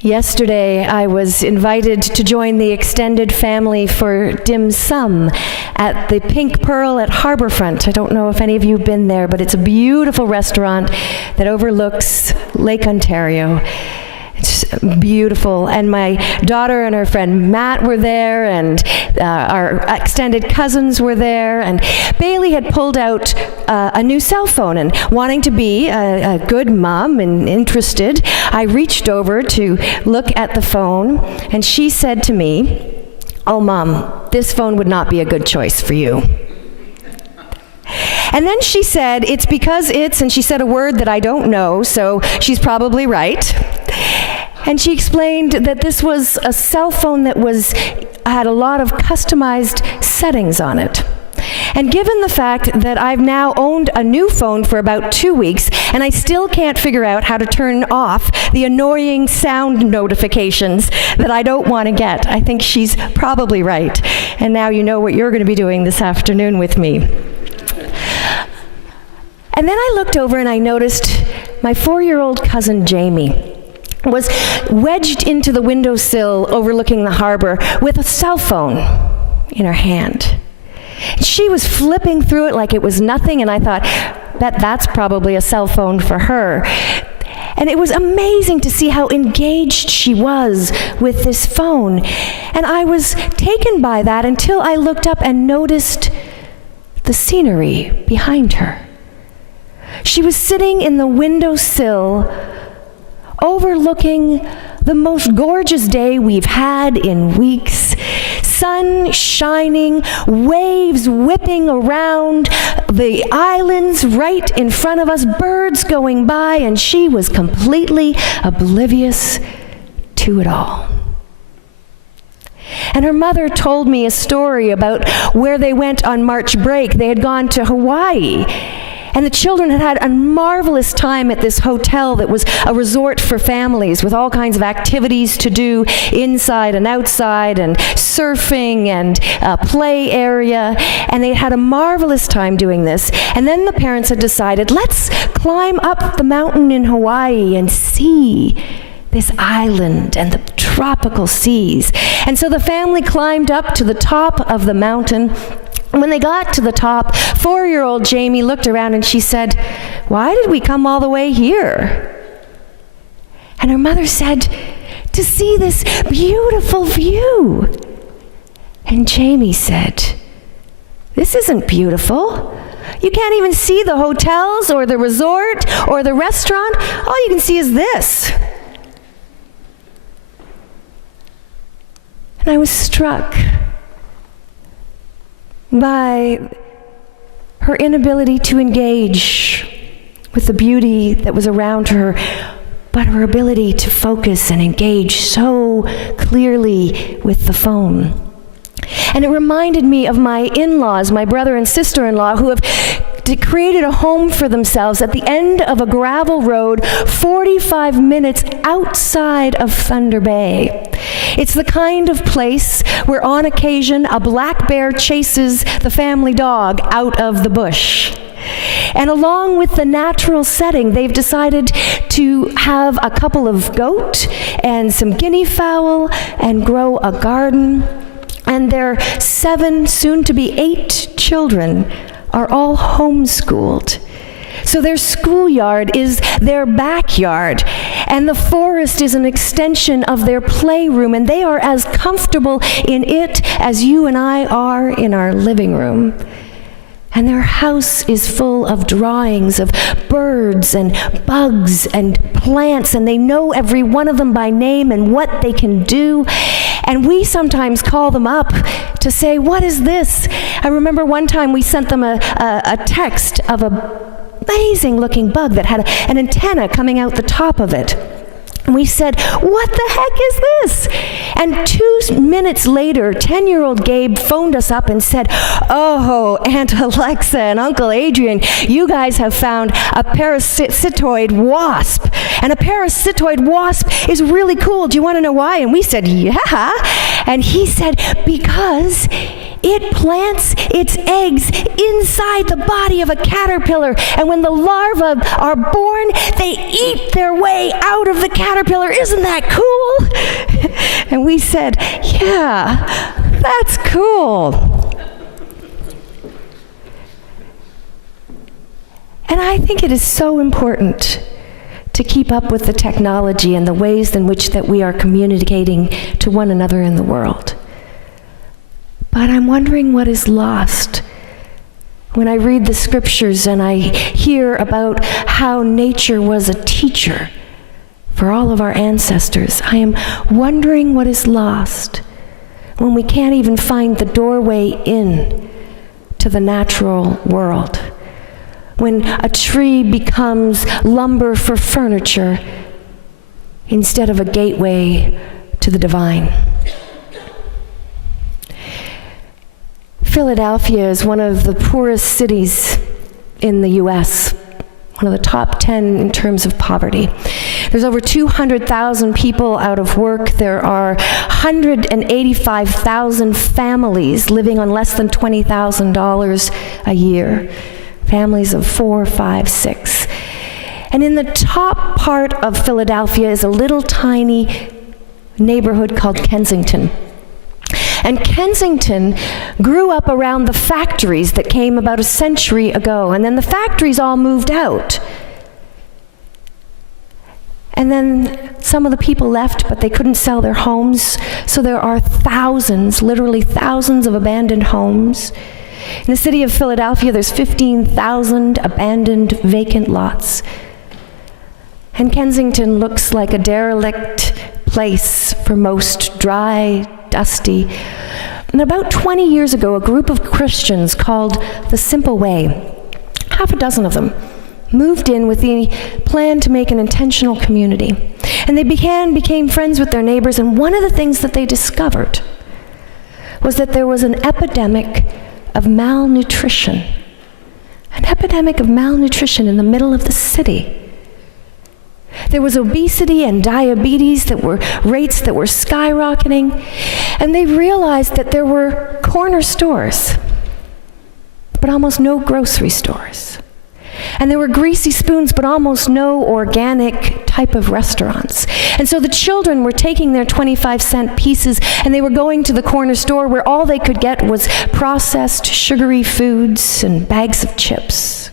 Yesterday, I was invited to join the extended family for dim sum at the Pink Pearl at Harbourfront. I don't know if any of you have been there, but it's a beautiful restaurant that overlooks Lake Ontario. It's beautiful, and my daughter and her friend Matt were there, and our extended cousins were there, and Bailey had pulled out a new cell phone, and wanting to be a good mom and interested, I reached over to look at the phone, and she said to me, "Oh, Mom, this phone would not be a good choice for you." And then she said, "It's because it's," and she said a word that I don't know, so she's probably right. And she explained that this was a cell phone that had a lot of customized settings on it. And given the fact that I've now owned a new phone for about 2 weeks, and I still can't figure out how to turn off the annoying sound notifications that I don't want to get, I think she's probably right. And now you know what you're going to be doing this afternoon with me. And then I looked over and I noticed my 4-year-old cousin Jamie was wedged into the windowsill overlooking the harbor with a cell phone in her hand. She was flipping through it like it was nothing, and I thought, that's probably a cell phone for her. And it was amazing to see how engaged she was with this phone. And I was taken by that until I looked up and noticed the scenery behind her. She was sitting in the windowsill overlooking the most gorgeous day we've had in weeks. Sun shining, waves whipping around the islands right in front of us, birds going by, and she was completely oblivious to it all. And her mother told me a story about where they went on March break. They had gone to Hawaii. And the children had had a marvelous time at this hotel that was a resort for families with all kinds of activities to do inside and outside, and surfing and a play area. And they had a marvelous time doing this. And then the parents had decided, let's climb up the mountain in Hawaii and see this island and the tropical seas. And so the family climbed up to the top of the mountain. When they got to the top, 4-year-old Jamie looked around and she said, "Why did we come all the way here?" And her mother said, "To see this beautiful view." And Jamie said, "This isn't beautiful. You can't even see the hotels or the resort or the restaurant. All you can see is this." And I was struck by her inability to engage with the beauty that was around her, but her ability to focus and engage so clearly with the phone. And it reminded me of my in-laws, my brother and sister-in-law, who have created a home for themselves at the end of a gravel road 45 minutes outside of Thunder Bay. It's the kind of place where on occasion a black bear chases the family dog out of the bush. And along with the natural setting, they've decided to have a couple of goat and some guinea fowl and grow a garden. And their 7, soon to be 8 children are all homeschooled. So their schoolyard is their backyard, and the forest is an extension of their playroom, and they are as comfortable in it as you and I are in our living room. And their house is full of drawings of birds and bugs and plants, and they know every one of them by name and what they can do. And we sometimes call them up to say, "What is this?" I remember one time we sent them a text of an amazing looking bug that had an antenna coming out the top of it. And we said, "What the heck is this?" And 2 minutes later, 10-year-old Gabe phoned us up and said, "Oh, Aunt Alexa and Uncle Adrian, you guys have found a parasitoid wasp. And a parasitoid wasp is really cool. Do you want to know why?" And we said, "Yeah." And he said, "Because it plants its eggs inside the body of a caterpillar. And when the larvae are born, they eat their way out of the caterpillar. Isn't that cool? And we said, yeah, that's cool. And I think it is so important to keep up with the technology and the ways in which that we are communicating to one another in the world. But I'm wondering what is lost when I read the scriptures and I hear about how nature was a teacher for all of our ancestors. I am wondering what is lost when we can't even find the doorway in to the natural world. When a tree becomes lumber for furniture instead of a gateway to the divine. Philadelphia is one of the poorest cities in the U.S., one of the top 10 in terms of poverty. There's over 200,000 people out of work. There are 185,000 families living on less than $20,000 a year. Families of 4, 5, 6. And in the top part of Philadelphia is a little tiny neighborhood called Kensington. And Kensington grew up around the factories that came about a century ago. And then the factories all moved out. And then some of the people left, but they couldn't sell their homes. So there are thousands, literally thousands of abandoned homes. In the city of Philadelphia, there's 15,000 abandoned vacant lots. And Kensington looks like a derelict place for most, dry, dusty. And about 20 years ago, a group of Christians called the Simple Way, half a dozen of them, moved in with the plan to make an intentional community. And they became friends with their neighbors, and one of the things that they discovered was that there was an epidemic of malnutrition. An epidemic of malnutrition in the middle of the city. There was obesity and diabetes rates that were skyrocketing, and they realized that there were corner stores, but almost no grocery stores. And there were greasy spoons, but almost no organic type of restaurants. And so the children were taking their 25-cent pieces and they were going to the corner store where all they could get was processed sugary foods and bags of chips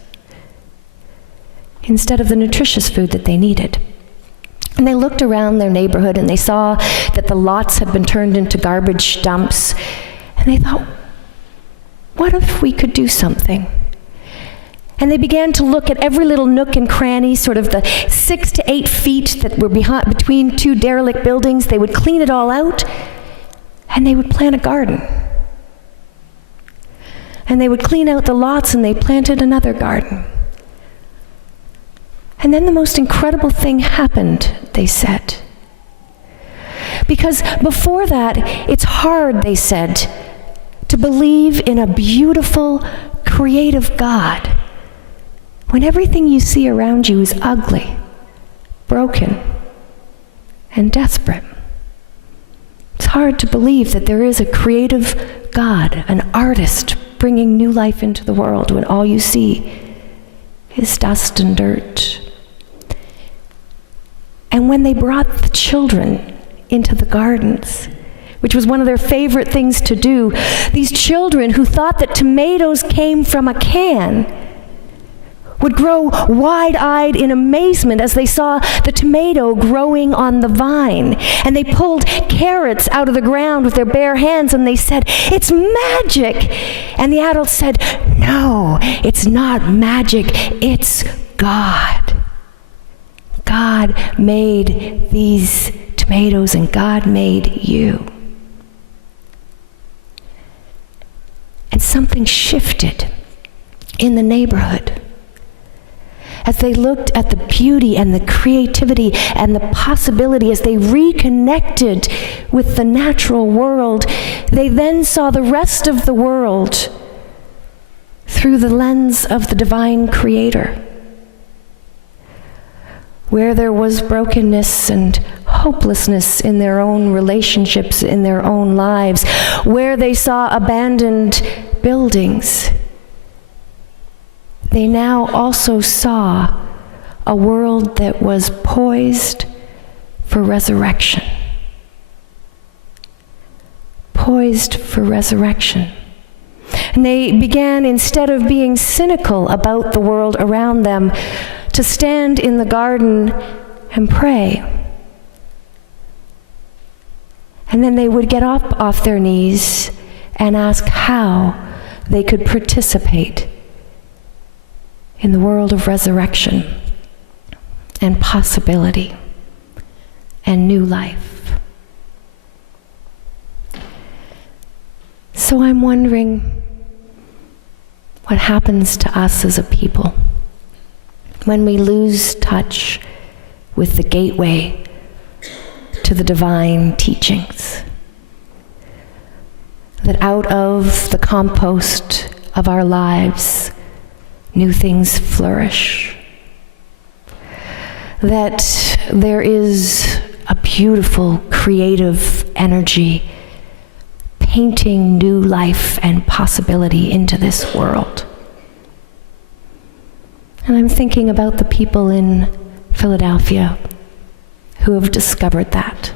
instead of the nutritious food that they needed. And they looked around their neighborhood and they saw that the lots had been turned into garbage dumps. And they thought, what if we could do something? And they began to look at every little nook and cranny, sort of the 6 to 8 feet that were between two derelict buildings. They would clean it all out, and they would plant a garden. And they would clean out the lots, and they planted another garden. And then the most incredible thing happened, they said. Because before that, it's hard, they said, to believe in a beautiful, creative God when everything you see around you is ugly, broken, and desperate. It's hard to believe that there is a creative God, an artist bringing new life into the world when all you see is dust and dirt. And when they brought the children into the gardens, which was one of their favorite things to do, these children who thought that tomatoes came from a can would grow wide-eyed in amazement as they saw the tomato growing on the vine. And they pulled carrots out of the ground with their bare hands and they said, "It's magic!" And the adults said, "No, it's not magic, it's God. God made these tomatoes and God made you." And something shifted in the neighborhood. As they looked at the beauty and the creativity and the possibility, as they reconnected with the natural world, they then saw the rest of the world through the lens of the divine creator. Where there was brokenness and hopelessness in their own relationships, in their own lives, where they saw abandoned buildings, they now also saw a world that was poised for resurrection. Poised for resurrection. And they began, instead of being cynical about the world around them, to stand in the garden and pray. And then they would get up off their knees and ask how they could participate in the world of resurrection and possibility and new life. So I'm wondering what happens to us as a people when we lose touch with the gateway to the divine teachings. That out of the compost of our lives, new things flourish. That there is a beautiful, creative energy painting new life and possibility into this world. And I'm thinking about the people in Philadelphia who have discovered that.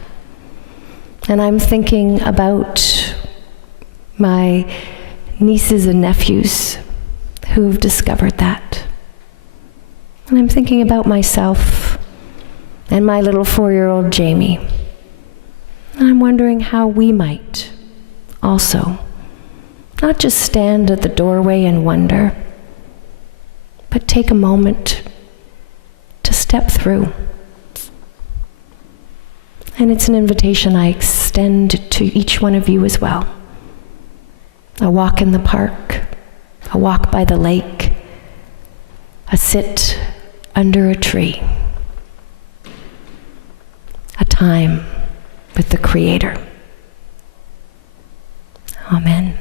And I'm thinking about my nieces and nephews who have discovered that. And I'm thinking about myself and my little 4-year-old Jamie. And I'm wondering how we might also not just stand at the doorway and wonder, but take a moment to step through. And it's an invitation I extend to each one of you as well. A walk in the park, a walk by the lake, a sit under a tree, a time with the Creator. Amen.